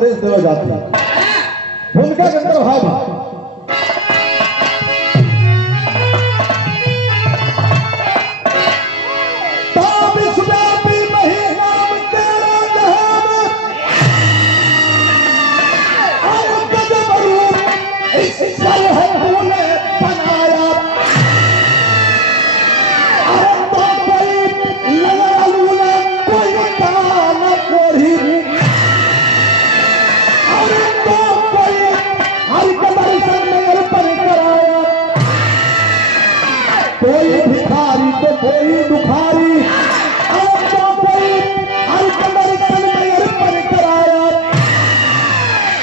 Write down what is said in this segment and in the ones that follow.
देव जाती है उनका अंदर भाव कोई भिखारी तो कोई दुखारी कोई हर कमर सन में अर्पण कराया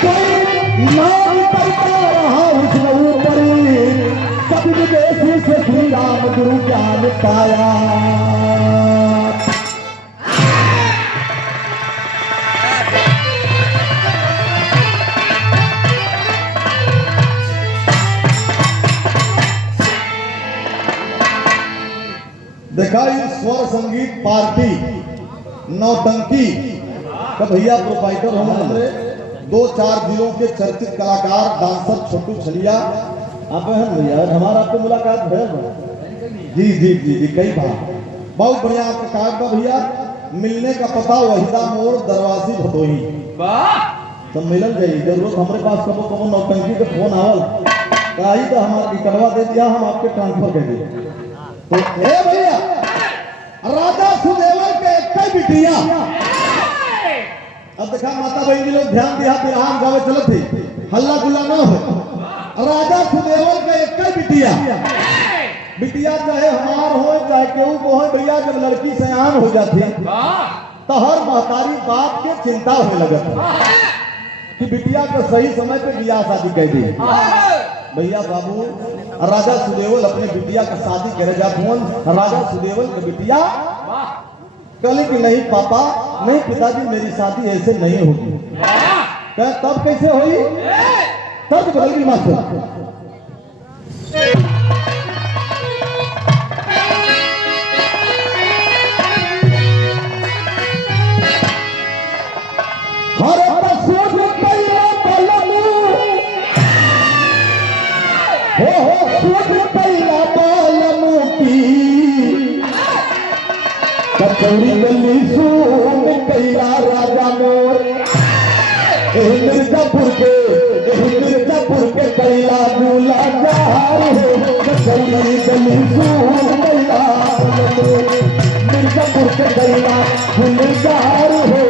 कोई नाम करता रहा उसने ऊपरी कभी विदेशी से श्री राम गुरु ज्ञान पाया। देखा स्वर संगीत पार्टी नौटंकी का भैया प्रोपाइटर हमारे 2-4 जिलों के चर्चित कलाकार डांसर छोटू छलिया आप हैं भैया हमारा आपको मुलाकात है जी जी जी जी कई बार बहुत बढ़िया आपका कार्ड बा भैया मिलने का पता वहीदा मोड़ दरवाजी भदोही तो मिलन जाइए जरूरत हमारे पास कबो कबो नौटंकी के फोन आवल कही तो हमारा निकलवा दे दिया हम आपके ट्रांसफर कर दिए तो ए भैया राजा सुदेवर के एक बिटिया अब देखा माता बहन लोग ध्यान दिया बिरहान गावे चलत थी हल्ला गुल्ला ना हो राजा सुदेवर के एक बिटिया चाहे हमार हो चाहे केहू को हो भैया जब लड़की सयान हो जाती तो हर महतारी बाप के चिंता होने लगता कि बिटिया को सही समय पे बियाह शादी कर दी भैया बाबू राजा सुदेवल अपने बिटिया का शादी करे जा फोन राजा सुदेवल की बिटिया कहले कि नहीं पापा नहीं पिताजी मेरी शादी ऐसे नहीं होगी कह तब कैसे होगी तब बदलगी मास्टर कचौड़ी गली सून कैला राजा मोर मिर्जापुर के कैला दूल्हा जार हो कचौड़ी गली सून कैला मिर्जापुर के कैला फुलजार हो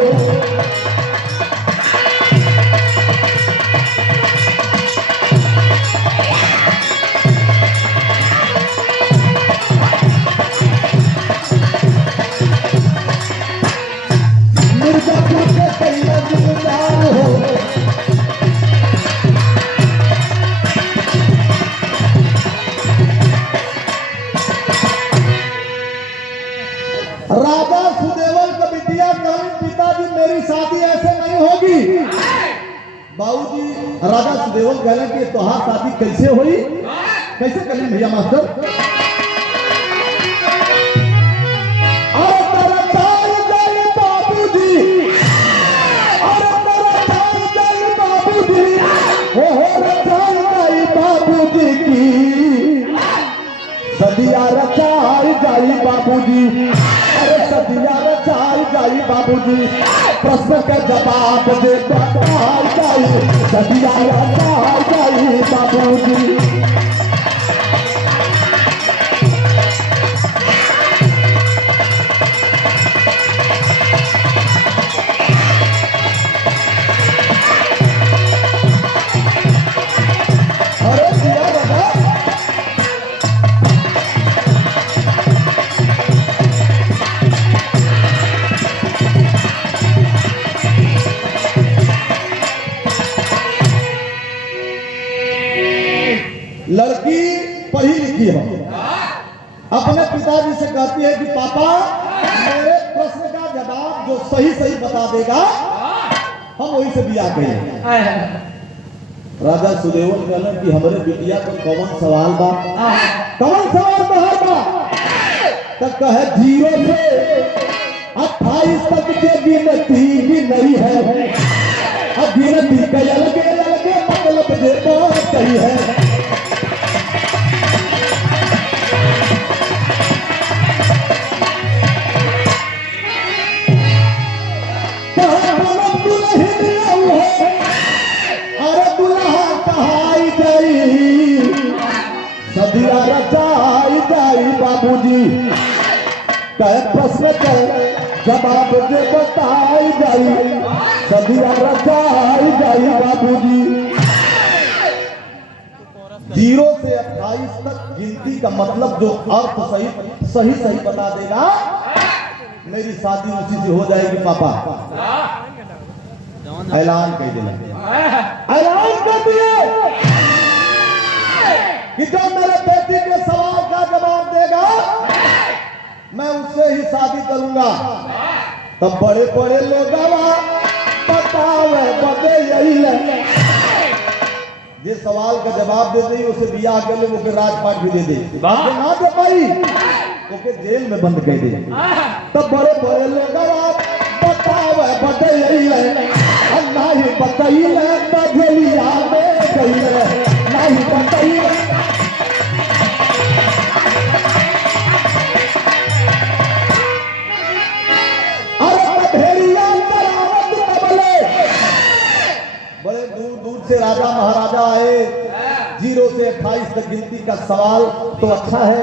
राजा सुदेवल का बिटिया कहली पिताजी मेरी शादी ऐसे नहीं होगी बाबूजी राजा सुदेवल कहले कि तोहार शादी कैसे हुई कैसे करी भैया मास्टर सदिया रचाई जाई बाबूजी अरे सदिया रचाई जाई बाबूजी प्रश्न का जवाब दे जाई सदिया रचाई जाई बाबूजी लड़की पढ़ी लिखी है अपने पिताजी से कहती है कि पापा मेरे प्रश्न का जवाब जो सही सही बता देगा हम वही से बियाह करेंगे। राजा सुदेवल कहलन कि हमारे बिटिया को कौन सवाल बा कौन सवाल बा तब कहे 0 से 28 तक के गिनती नहीं है अगिनती के अलगे अलगे मतलब दे बात है। सदिया रचाई जाई बाबूजी कह प्रश्न के जवाब दे बताई जाई। सदिया रचाई जाई बाबूजी। 0 से 28 तक गिनती का मतलब जो अर्थ सही बता देगा मेरी शादी उसी से हो जाएगी। पापा ऐलान कर दिया, ऐलान कर दिए कि जो मेरे बेटी के सवाल का जवाब देगा मैं उससे ही शादी करूंगा। तब बड़े बड़े लोग बतावे बदे यही ले ये सवाल का जवाब दे दे उसे बियाह कर ले वो राजपाट भी दे दे ना दे पाई तो के जेल में बंद कर दे। तब बड़े बड़े लोग बतावे बदे यही ले नहीं बताइए बदलिया में गई नहीं बताइए। बड़े दूर दूर से राजा महाराजा आए। 0 से 28 तक गिनती का सवाल तो अच्छा है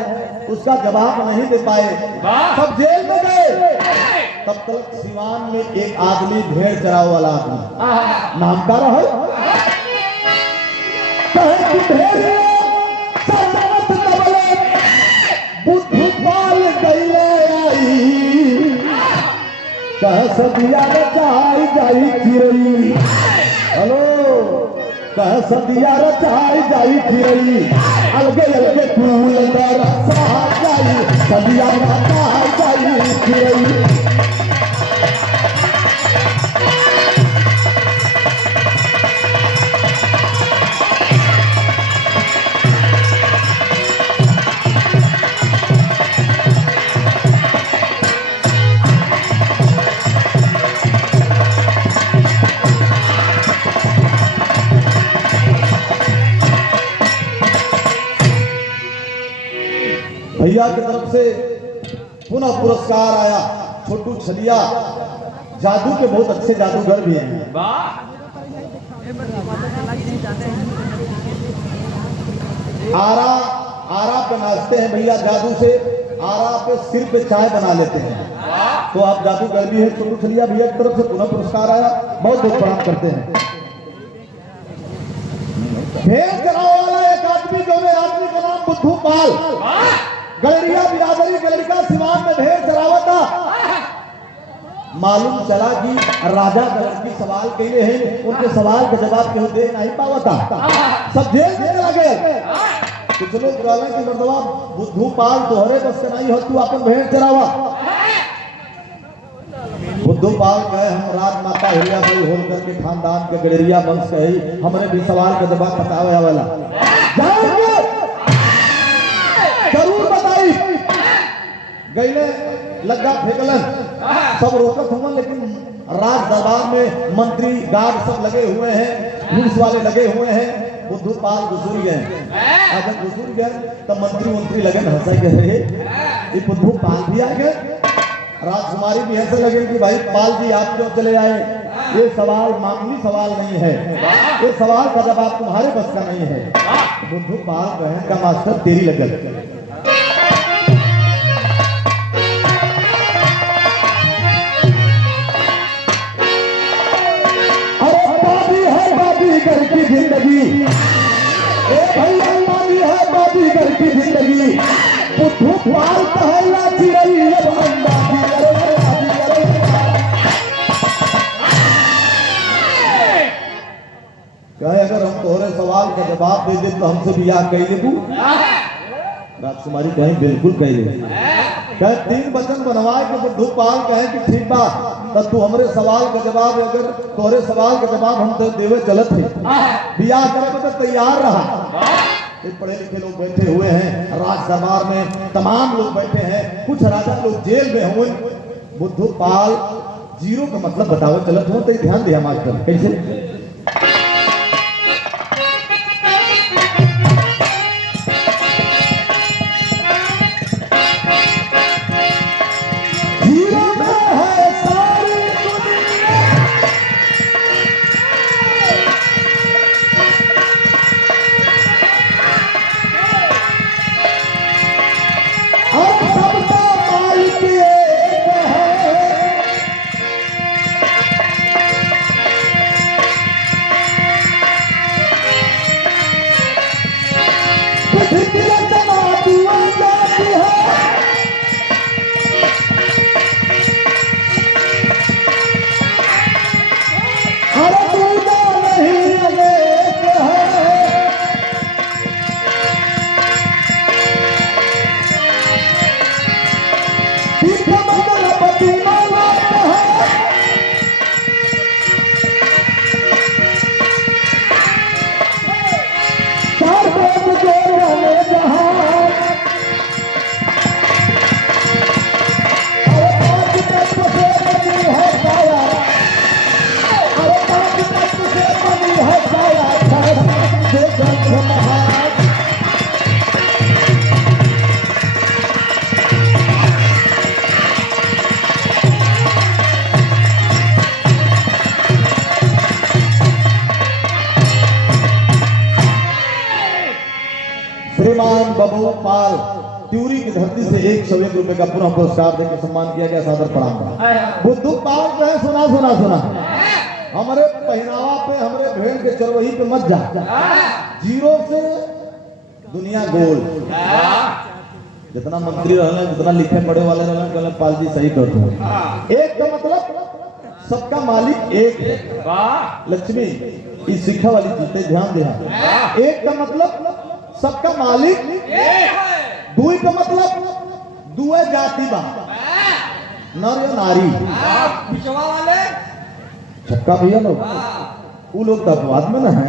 उसका जवाब नहीं दे पाए सब जेल में गए। तब तक सिवान में एक आदमी भेड़ चराव वाला आदमी नाम का रहा बुद्धपाल गईले आई कह सदिया रचाई जाई चिरई। हेलो कह सदिया रचाई जाई चिरई अलगे अलगे फूल दरसा जाई सदिया रचाई जाई चिरई। भैया की तरफ से पुनः पुरस्कार आया। छोटू छलिया जादू के बहुत अच्छे जादूगर भी हैं। आरा पे नाचते हैं भैया जादू से। आरा पे सिर पे चाय बना लेते हैं। तो आप जादूगर भी हैं। छोटू छलिया भैया की तरफ से पुनः पुरस्कार आया। बहुत बहुत प्रणाम करते हैं। भेड़ चराव वाला एक आदमी जो है आदमी का नाम बुद्धू पाल गलरिया बिरादरी के लड़का सिवान में भेड़ चरावा था। मालूम चला कि राजा की सवाल कहे हैं उनके सवाल का जवाब क्यों दे नहीं पावा था। सब जेल में चला गए। कुछ लोग बोले कि मर्दवा बुद्धू पाल तोहरे बस से नहीं हो तू अपन भेड़ चरावा। बुद्धू पाल कहे हम राजमाता हिल्याबाई होलकर के खानदान के गलरिया वंश कहे हमरे भी सवाल का जवाब बतावे वाला जरूर बताई। गईले लग्गा फेंकलन सब रोकत हुआ लेकिन राज दरबार में मंत्री गार्ड सब लगे हुए हैं पुलिस वाले लगे हुए हैं। बुद्धू पाल घुसूर गए। अगर घुसूर गए तब मंत्री लगे हंसा के रहे ये बुद्धू पाल भी आ गए। राजकुमारी भी ऐसे लगे कि भाई पाल जी आप क्यों चले आए। ये सवाल मामूली सवाल नहीं है। ये सवाल का जवाब तुम्हारे बस का नहीं है। बुद्धू पाल बहन का मास्टर तेरी लगन। घर की जिंदगी भैया मानी है बाजीगर की जिंदगी। बुद्धू पाल कहला चिरई अगर हम तोहरे सवाल का जवाब दे दे तो हमसे बियाह कह लेबू। राजकुमारी कहीं बिल्कुल कह ले। कहे 3 वचन बनवाए तो बुद्धू पाल कहे कि ठीक बा तब तू हमरे सवाल का जवाब अगर तोहरे सवाल का जवाब हम तो देवे चलत थे बियाह करे तो तैयार रहा। ये पढ़े लिखे लोग बैठे हुए हैं राज दरबार में तमाम लोग बैठे हैं। कुछ राजा लोग जेल में हुए। बुद्धू पाल जीरो का मतलब बताओ चलत हो तो ध्यान दिया मास्टर कैसे। जीरो में है सारी दुनिया, और सबका मालिक एक है। पृथ्वी रचना दुआ जाती है, हर दूजा नहीं अनेक है। पीठ मंगल पति मालक है, चार वेद जो जाने जहां, अरे पांच तत्व से बनी है काया, अरे पांच तत्व से बनी है काया, छह ग्रंथ महान। श्रीमान बबू पाल त्यूरी की धरती से 101 रुपए का पुनः पुरस्कार देकर सम्मान किया गया। सादर प्रणाम। बुद्धू पाल जो है सुना सुना सुना, हमारे पहनावा पे हमारे भेड़ के चरवही पे मत जा। जीरो से दुनिया गोल। जितना मंत्री रहने जितना लिखे पढ़े वाले रहने कहले पाल जी सही करते हो। एक का मतलब सबका मालिक एक है। लक्ष्मी इस शिक्षा वाली चीज ध्यान दिया। एक का मतलब सबका मालिक दुई का मतलब दुए जाति बा, नर या नारी। पिछवा वाले छक्का भैया लोग वो लोग तत्वाद में न है।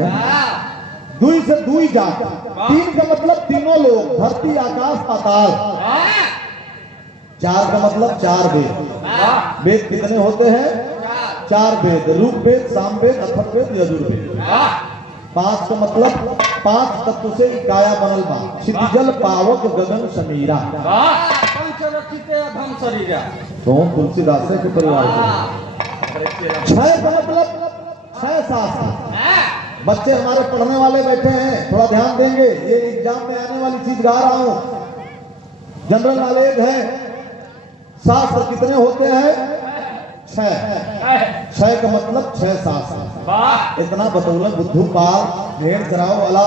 दुई से दुई जात। तीन का मतलब तीनों लोग, धरती आकाश पाताल। चार का मतलब चार वेद। वेद कितने होते हैं? चार वेद, ऋग वेद, सामवेद, अथर्ववेद, यजुर्वेद। पांच का मतलब पांच तत्व से काया बनल बा, क्षितिजल पावक गगन समीरा। तो तुलसीदास के परिवार के। छह का मतलब छह शास्त्र। बच्चे हमारे पढ़ने वाले बैठे हैं, थोड़ा ध्यान देंगे। ये एग्जाम में आने वाली चीज गा रहा हूं, जनरल नॉलेज है। शास्त्र कितने होते हैं? छह। छह का मतलब छह शास्त्र। इतना बतौलन बुद्धू पाल भेड़ चराव वाला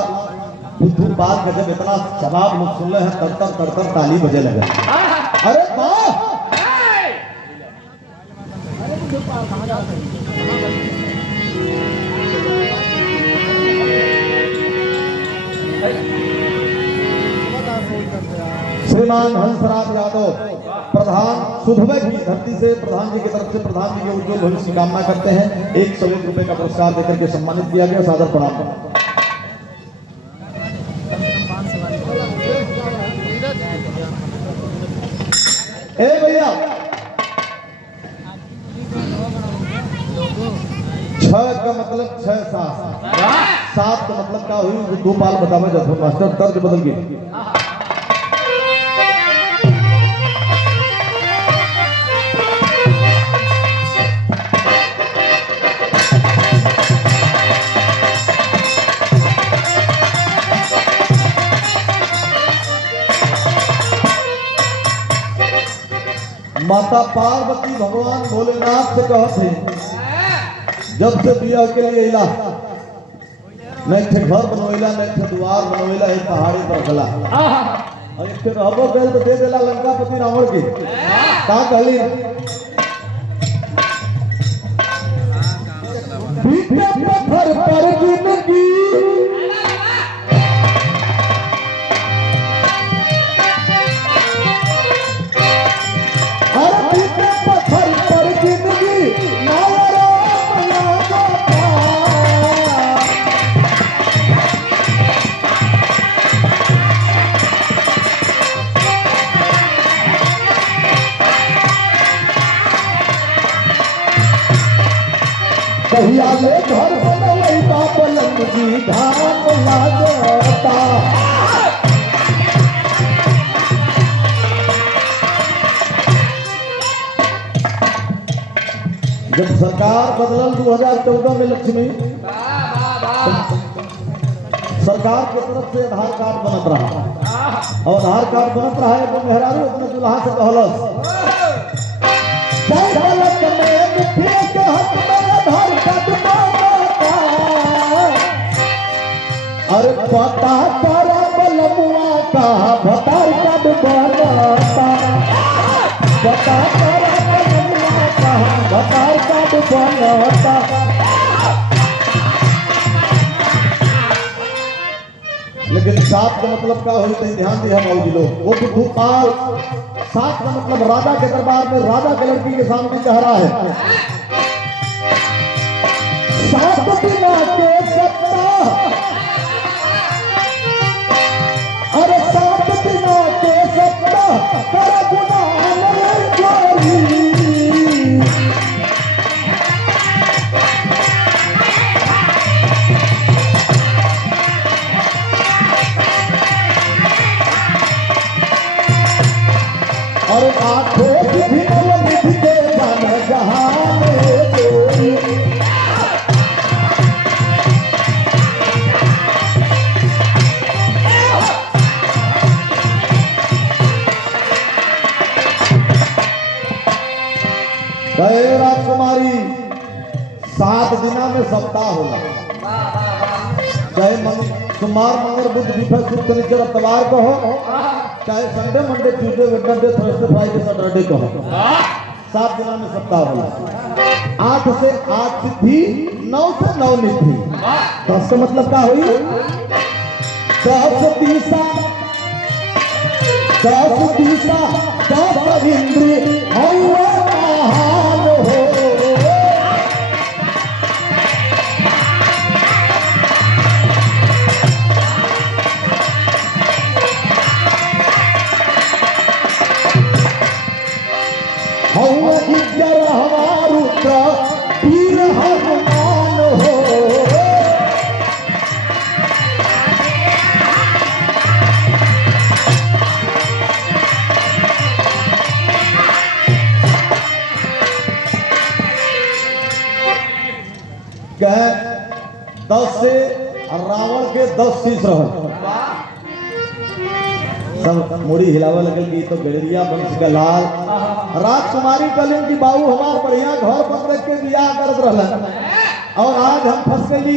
बुद्धू पाल का जब इतना जवाब लोग सुन रहे हैं, तर ताली बजे लगे। अरे वाह! श्रीमान हंसराज यादव प्रधान सुधवे की धरती से प्रधान जी की तरफ से प्रधान जी के उज्जवल भविष्य की कामना करते हैं। 101 रुपए का पुरस्कार देकर के सम्मानित किया गया। सादर प्रणाम। ए भैया, छह का मतलब छह सात। सात का मतलब क्या हुई? दो पाल बतावे जाते मास्टर, तर्ज बदल गई। माता पार्वती भगवान भोलेनाथ से कहते जब से बिया के लिए इला नहीं थे घर बनवेला, नहीं थे द्वार बनवेला, एक पहाड़ी पर खला और एक रहबो गए तो दे देला लंकापति रावण के। का कहली पत्थर पर जिंदगी पलंग की धाम लागता। जब सरकार बदलल 2014 में लक्ष्मी, सरकार की तरफ से आधार कार्ड बनत रहा और आधार कार्ड बनत रहा है तो मेहरारू अपने दुल्हा से कहलस जय बालक में मुखिया के हक में आधार कार्ड बनता। अरे पता करा बलमुआ का आधार कार्ड बनता, पता करा बलमुआ का आधार कार्ड बनता। लेकिन सात का मतलब क्या हो, तो ध्यान दिया मौजी लोग। वो बुद्धूपाल सात का मतलब राजा के दरबार में राजा के लड़की के सामने चेहरा है। सात दिना के सप्ताह, अरे सात दिना के सप्ताह कर गुनाह नहीं चोरी। और आंखों की भी नवनिधि के जान जहां में चोरी। राजकुमारी 7 दिना में सप्ताह होला, चाहे सोमवार मंगल बुध बृहस्पति शुक्र शनिचर इतवार को हो, चाहे Sunday Monday Tuesday Wednesday Thursday Friday Saturday को हो। 7 दिना में सप्ताह होला। 8 से 8 सिद्धि, 9 से 9 निधि। 10 का मतलब क्या हुई? 10 दिशा 10 इंद्रिय महान हो। रुद्र वीर हनुमान हो। क्या 10 से रावण के 10 शीश रहे। सब मुड़ी हिलावे लगल की तो गड़रिया वंश के लाल। राजकुमारी कलिन की बाबू हमार बढ़िया घर पकड़ के बियाह करत रहलन और आज हम फंस गई।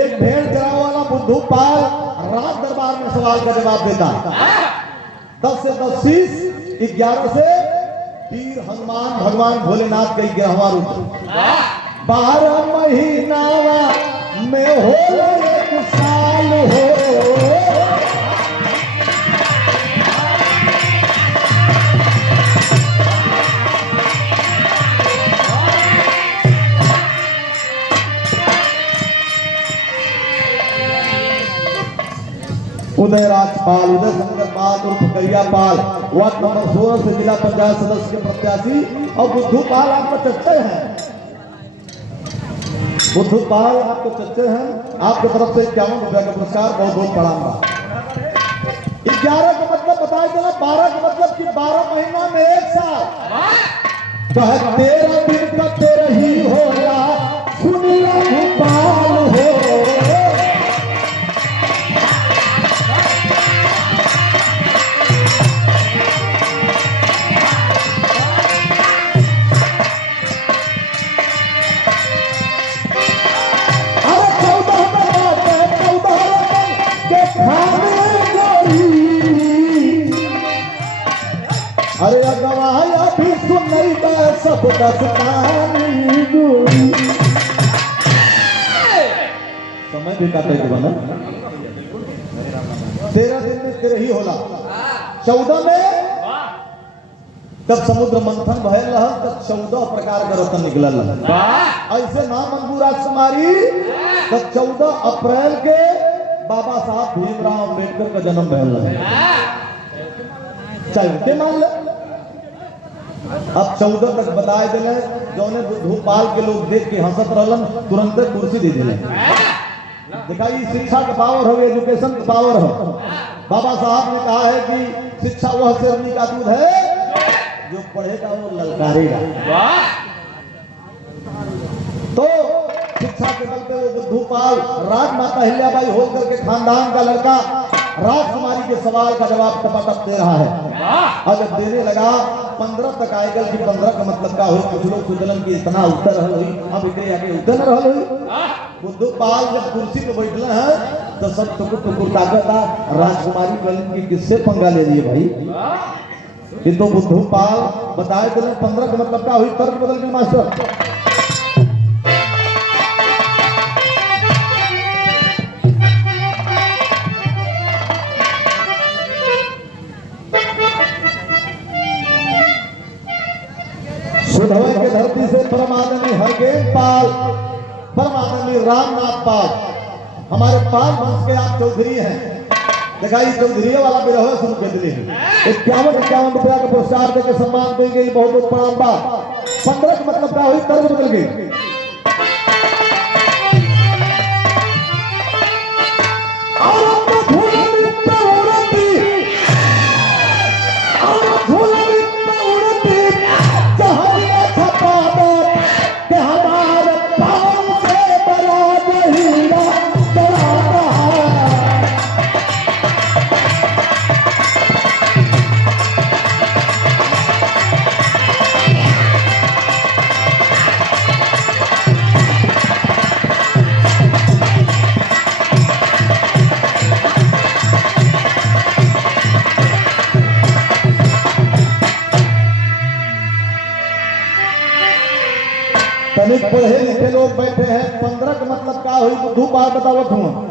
एक भेड़ चराव वाला बुद्धूपाल राज दरबार में सवाल का जवाब देता। 10 से 10 शीश, 11 से वीर हनुमान भगवान भोलेनाथ के 11वां रूप। 12 महीना में हो 1 साल हो। उदय राजपाल, उदय शंकर पाल उर्फ करिया पाल, वार्ड नंबर 16 से जिला पंचायत सदस्य के प्रत्याशी। और बुद्धूपाल आपको चच्चे हैं, बुद्धूपाल आपको चच्चे हैं। आपकी तरफ से 51 रुपया का पुरस्कार बहुत बहुत प्रणाम। 11 का मतलब बताया चला, 12 का मतलब कि 12 महीना में 1 साल। 13 दिन का 13 ही होला, सुनिया भूपाल हो। अरे अगवाया भी सुनई बा सब दस्तानी गोरी। समय भी काटे के बना। 13 दिन में 13 ही होला। 14 में तब समुद्र मंथन भयल रहल, तब 14 प्रकार का रत्न निकलल। ऐसे ना मंजूर राजकुमारी, तब 14 अप्रैल के बाबा साहब भीमराव अम्बेडकर का जन्म भयल रहा। चलते मान ले। अब 14 तक बताए दिले, जौने बुद्धूपाल के लोग देख के हंसत रहलन, तुरंत कुर्सी दे दिले। दिखाई शिक्षा का पावर है, एजुकेशन का पावर है। बाबा साहब ने कहा है कि शिक्षा वह शेरनी का दूध है जो पढ़ेगा वो ललकारेगा। तो शिक्षा के बल पे वो बुद्धूपाल राजमाता अहिल्याबाई होलकर के खानदान का लड़का राजकुमारी के सवाल का जवाब टपाटप दे रहा है। और जब देने लगा 15 तक आएगा कि 15 का मतलब क्या हो। कुछ लोग सोचलन कि इतना उत्तर हल हुई, अब इतने आगे उत्तर न रहल हुई। बुद्धूपाल जब कुर्सी पे बैठल है तो सब टुकुर ताकता राजकुमारी कलन की किससे पंगा ले लिए भाई। कि तो बुद्धूपाल बताए तो 15 का मतलब क्या हुई। तर्क बदल गई मास्टर। सुधवन के धरती से परम आदमी हरगेन पाल, परम आदमी रामनाथ पाल, हमारे पाल वंश के आप चौधरी हैं। दिखाई चौधरी वाला भी रहो शुरू कर दिली 51 रुपया का पुरस्कार देकर सम्मान दी गई। बहुत बहुत प्रणाम बा। 15 का मतलब क्या हुई। तर्क बदल गई। तनिक पढ़े लिखे लोग बैठे हैं। 15 का मतलब क्या हुई। बुद्धू बात बतावत हूँ।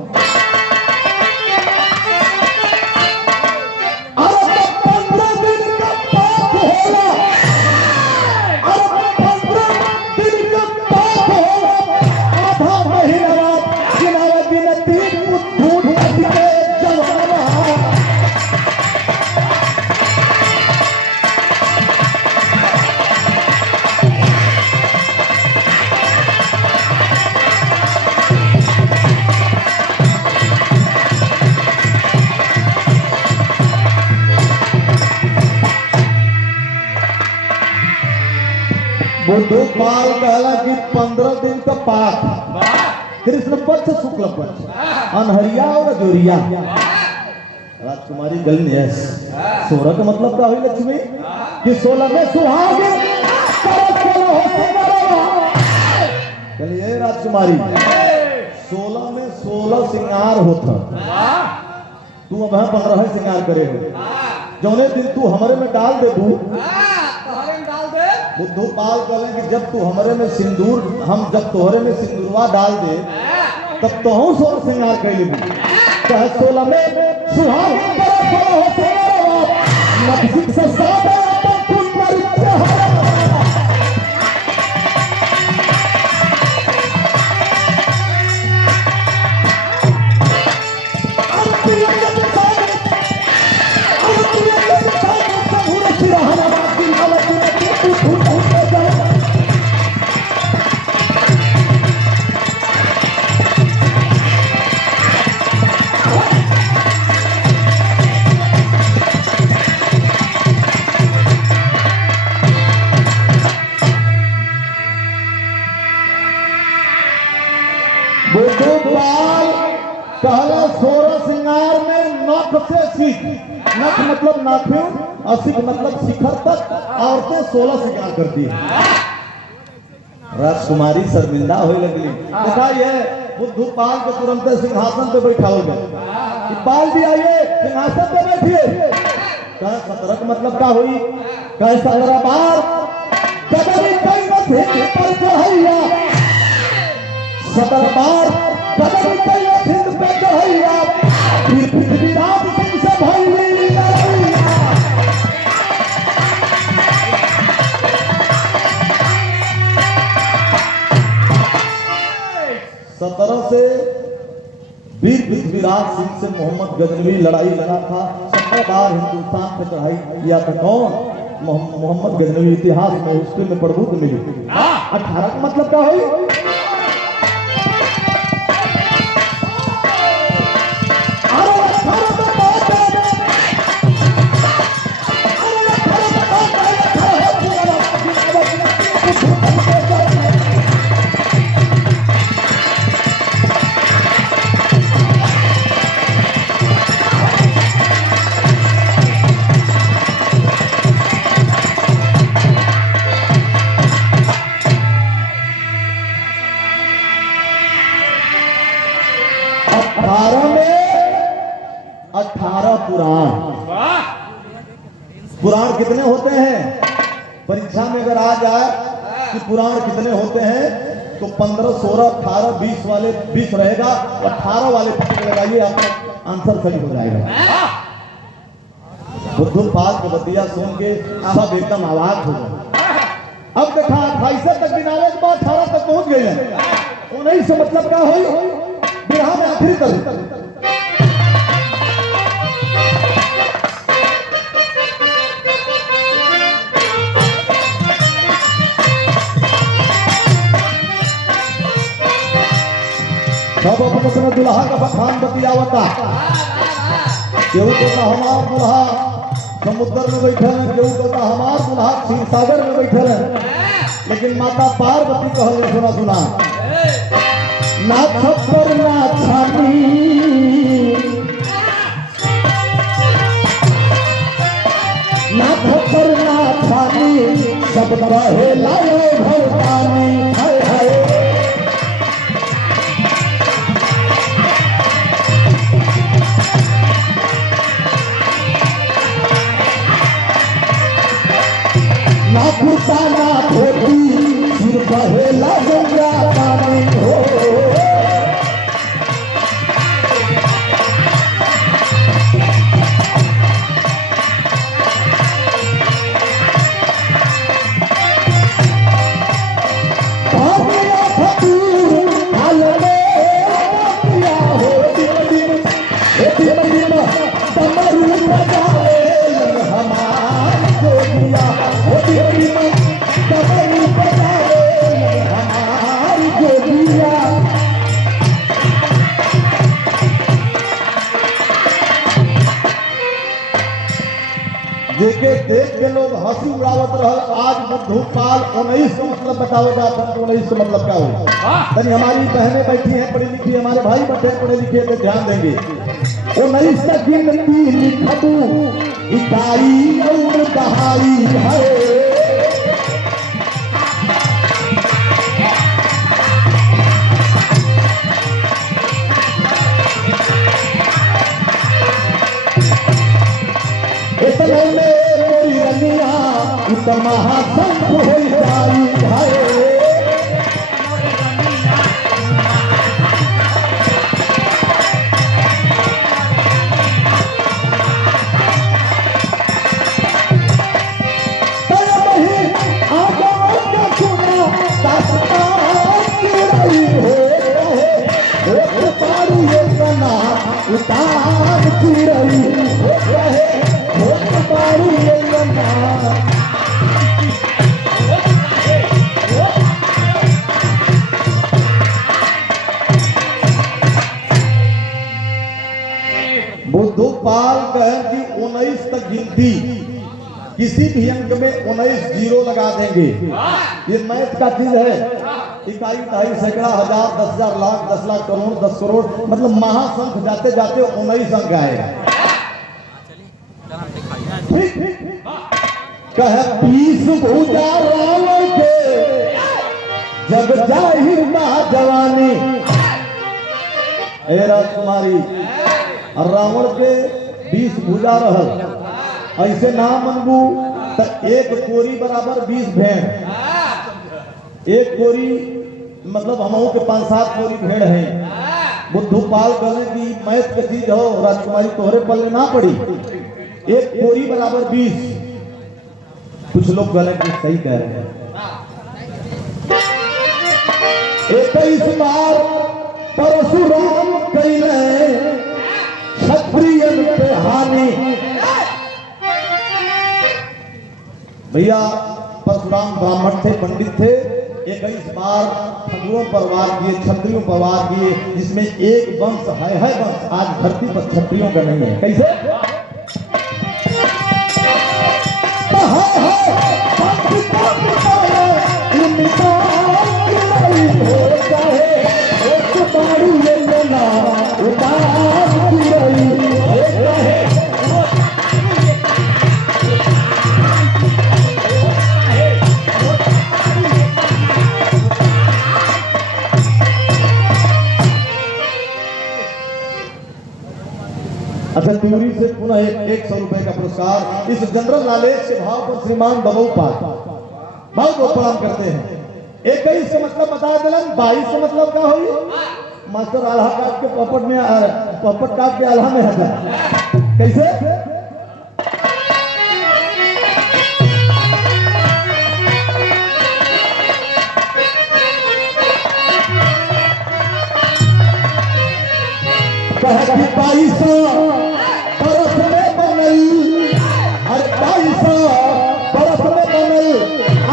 बुद्धूपाल कहला कि 15 दिन का पाठ, कृष्ण पक्ष शुक्ल पक्ष, अनहरिया और जोरिया। राजकुमारी गल यस 16 का मतलब क्या हुई लक्ष्मी कि 16 में सुहाग। चलिए राजकुमारी 16 में 16 श्रृंगार होता। तू अब 15 श्रृंगार करे हो। जौने दिन तू हमारे में डाल दे दू। बुद्धूपाल कहले कि जब तू हमारे में सिंदूर, हम जब तोहरे में सिंदूरवा डाल दे तब तो हम 16 श्रृंगार कर लेबू। चाहे 16 में सुहाग बुद्धूपाल कहला 16 श्रृंगार में नख से सीख। नख मतलब नाखून और सीख मतलब शिखर तक औरतें 16 श्रृंगार करती है। राजकुमारी शर्मिंदा होने लगली। देखा ये बुद्धूपाल को तुरंत सिंहासन पे बैठा हो गया। पाल भी आइए सिंहासन पे बैठिए। कह 17 मतलब क्या हुई। कह 17 बार कदम कई मथे पर चढ़ैया। 17 बार कदम कई मथे पे चढ़ैया। फिर पृथ्वीराज सिंह से भइली लड़ैया। 17 से वीर पृथ्वीराज सिंह से मोहम्मद गजनवी लड़ाई लड़ा था। 17 बार हिंदुस्तान पे चढ़ाई किया था। कौन? मोहम्मद गजनवी। इतिहास में हिस्ट्री में प्रभुत्व मिली। 18 का मतलब क्या हुई। 18 में 18 पुराण। पुराण कितने होते हैं? परीक्षा में अगर आ जाए कि पुराण कितने होते हैं तो 15, 16, 18, 20 वाले 20 रहेगा, 18 वाले पकड़ लगाइए, आपका आंसर सही हो जाएगा। बुद्धू पाल के बतिया सुन के सब एकदम आवाज हो गए। अब देखा 28 तक गिनावे के बाद 18 तक पहुंच गए हैं। 19 से मतलब क्या हुई? बिहार में आखिरी तक। सब अपने अपने दुल्हा का बखान बतियावता। केहू कहता हमार दुल्हा समुद्र में बैठे हैं, केहू कहता हमार दुल्हा क्षीर सागर में बैठे हैं। लेकिन माता पार्वती कहले सुना सुना ना छप्पर ना छानी, ना छप्पर ना छानी, सब रहे लायो भरतानी। हाय हाय ना कुर्ता ना धोती, सिर बहेला गंगा पानी हो। भाभिया फकीर हाल में पिया हो, दिन दिन डमरू बजावे हमार जोगिया हो, दिन दिन डमरू बजावे हमार जोगिया। जेके देख के लोग हंसी उड़ावत रहल। आज बुद्धू पाल 19 का मतलब बताओ जाता है। 19 का मतलब क्या हो? तनी हमारी बहनें बैठी हैं पढ़ी लिखी, हमारे भाई बैठे पढ़े लिखे तो ध्यान देंगे। 19 तक गिनती लिखबू इकाई और दहाई है। इतने में कोई रनिया इतना संख हो जाई है। उतार चिड़ई हो रहे हो पारू ये गंगा। बुद्धू पाल कहें कि 19 तक गिनती किसी भी अंक में 19 जीरो लगा देंगे। ये मैथ का चीज है। इकाई दहाई सैकड़ा हजार 10,000 लाख 10 लाख करोड़ 10 करोड़ मतलब महासंख जाते जाते 19 अंक आएगा। कहे 20 भुजा रावण के जब जाहिर बा जवानी। ए राजकुमारी रावण के 20 भुजा रहल, ऐसे ना मनबू तो एक कोरी बराबर 20 भेड़। एक कोरी मतलब हमहू के 5-7 कोरी भेड़ है। बुद्धू पाल कहने की मैथ की चीज हो राजकुमारी तोहरे पल्ले ना पड़ी। एक कोरी बराबर 20। कुछ लोग कहने की सही कह रहे हैं। 21 बार परशुराम कैले क्षत्रियन पे हानि। भैया परशुराम ब्राह्मण थे, पंडित थे। 21 बार ठगुरों पर वार किए, क्षत्रियों पर वार किए, जिसमें एक वंश है वंश आज धरती पर क्षत्रियों का नहीं है। कैसे? अच्छा त्यूरी से पुनः 100 रुपए का पुरस्कार इस जनरल नॉलेज के भाव पर श्रीमान बबू पाल बहुत बहुत प्रणाम करते हैं। 21 से मतलब बता दिलन, 22 से मतलब क्या हुई मास्टर आल्हा काट के पपट काट के आल्हा में है कैसे कहती 22 बरस में बनल, अरे 22 बरस में बनल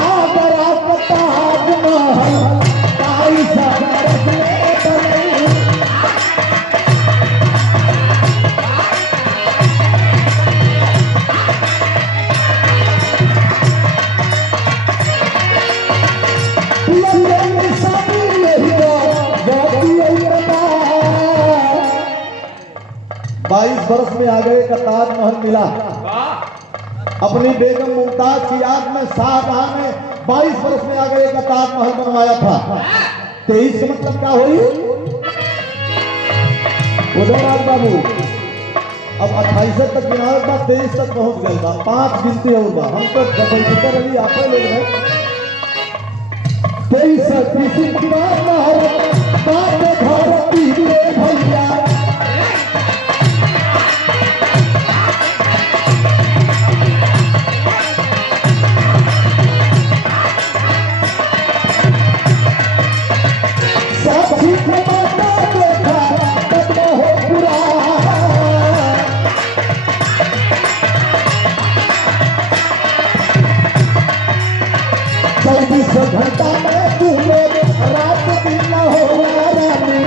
आगरा का ताजमहल, 22 बरस में बनल। बाईस बरस में आ गए का ताजमहल मिला अपनी बेगम मुमताज की याद में शाहजहां ने 22 बरस में आ गए का ताजमहल बनवाया था। 23 का मतलब क्या हुई उदयराज बाबू अब 28 तक गिनाए था 23 तक पहुंच गए था 5 गिनती होगा हम तो डबल अभी आप लोग हैं 23 किसी की बात ना हो बात भारती भैया घंटा में तू मेरे रात दिन न हो रानी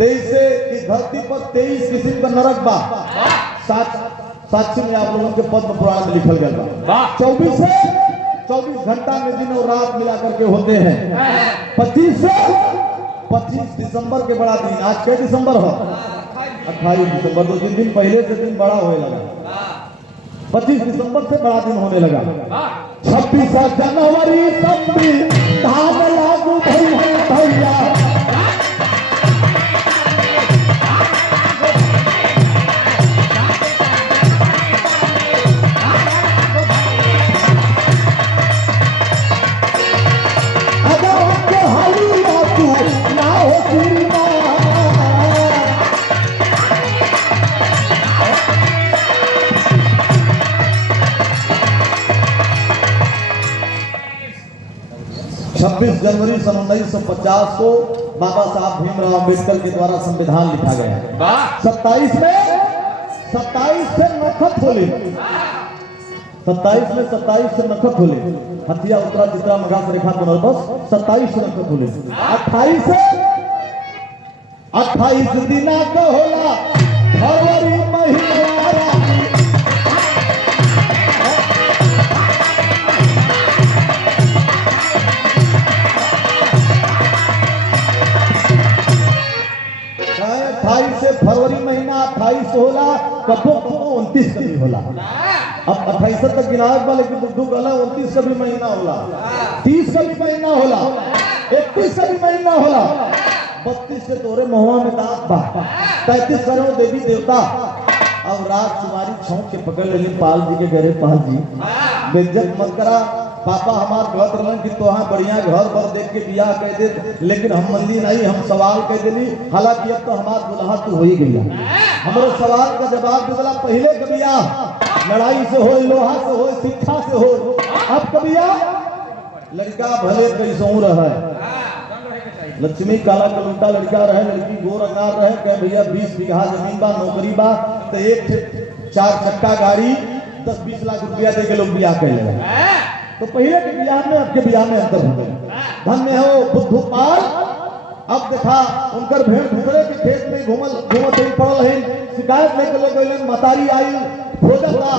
इस धरती पर 23 किस्म का नरक बा साक्षी में आप लोगों के पद्म पुराण में लिखल गया 24 घंटा में दिन और रात मिला करके होते हैं 25 दिसंबर के बड़ा दिन आज क्या दिसंबर हो 28 दिसंबर 2 दिन पहले से दिन बड़ा होने लगा 25 दिसंबर से बड़ा दिन होने लगा 26 जनवरी धान लागू भैया जनवरी सन 1950 को बाबा साहब भीमराव अम्बेडकर के द्वारा संविधान लिखा गया 27 से नखत खोले 27 से नखत खोले हथिया उत्तरा चित्रा मघा से रेखा पुनर्बस 27 से नखत खोले 28 दिना का होला फरवरी महीना फरवरी महीना 28 होला कबो 29 कभी होला अब 28 तक गिनावत बा लेकिन दुख गला 29 कभी महीना होला 30 कभी महीना होला 31 कभी महीना होला 32 से तोरे महुआ में दांत बा 33 करो देवी देवता अब रात तुम्हारी छौंक के पकड़ लेनी पाल जी के घरे पाल जी बेइज्जत मत करा पापा हमार कहत रहन कि तोहां बढ़िया घर पर देख के बियाह कह दे लेकिन हम मंदी नहीं हम सवाल कह देली हालांकि अब तो हमार दुल्हा तू हो ही गया हमारे सवाल का जवाब देला पहले के बियाह लड़ाई से हो लोहा से हो शिक्षा से हो अब के बियाह लड़का भले कैसों रहे लक्ष्मी काला कलूटा लड़का रहे लड़की गोर अनार रहे कह भैया 20 बीघा जमीन बा नौकरी बा तो एक 4 चक्का गाड़ी 10-20 लाख रुपया दे के लोग बियाह कर ले तो पहले के बियाह में अब के बियाह में अंतर हो गया धन्य हो बुद्धू पाल अब देखा उनकर भेड़ दूसरे के खेत में घूमत पड़ल है शिकायत लेके लोग गए मतारी आई खोजता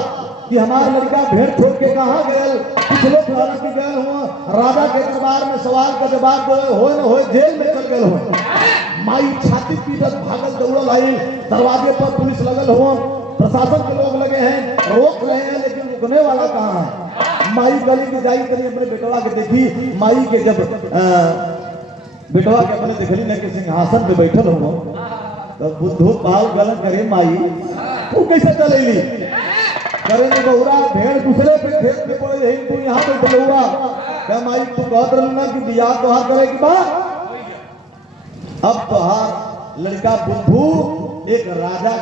कि हमार लड़का भेड़ छोड़ के कहाँ गए कुछ लोग हालांकि गए हुआ राजा के दरबार में सवाल का जवाब दे हो न हो जेल में चल गए हो। माई छाती पीटत भागल दौड़ल आई, दरवाजे पर पुलिस लगल हो, प्रशासन के लोग लगे हैं, रोक रहे हैं, लेकिन रुकने वाला कहाँ है। माई गली की जाई तरी अपने बेटवा के देखी, माई के जब बेटवा के अपने देखली न कि सिंहासन पे बैठल हो, तो बुद्धू पाल गलन करे माई तू कैसे चलेली, करे नहीं बहुरा भेड़ दूसरे पे खेत में पड़े रही, तू यहाँ पे बलौरा क्या माई तू कहत रही ना कि बियाह तोहार करे की बात। अब तोहार लड़का बुद्धू एक राजा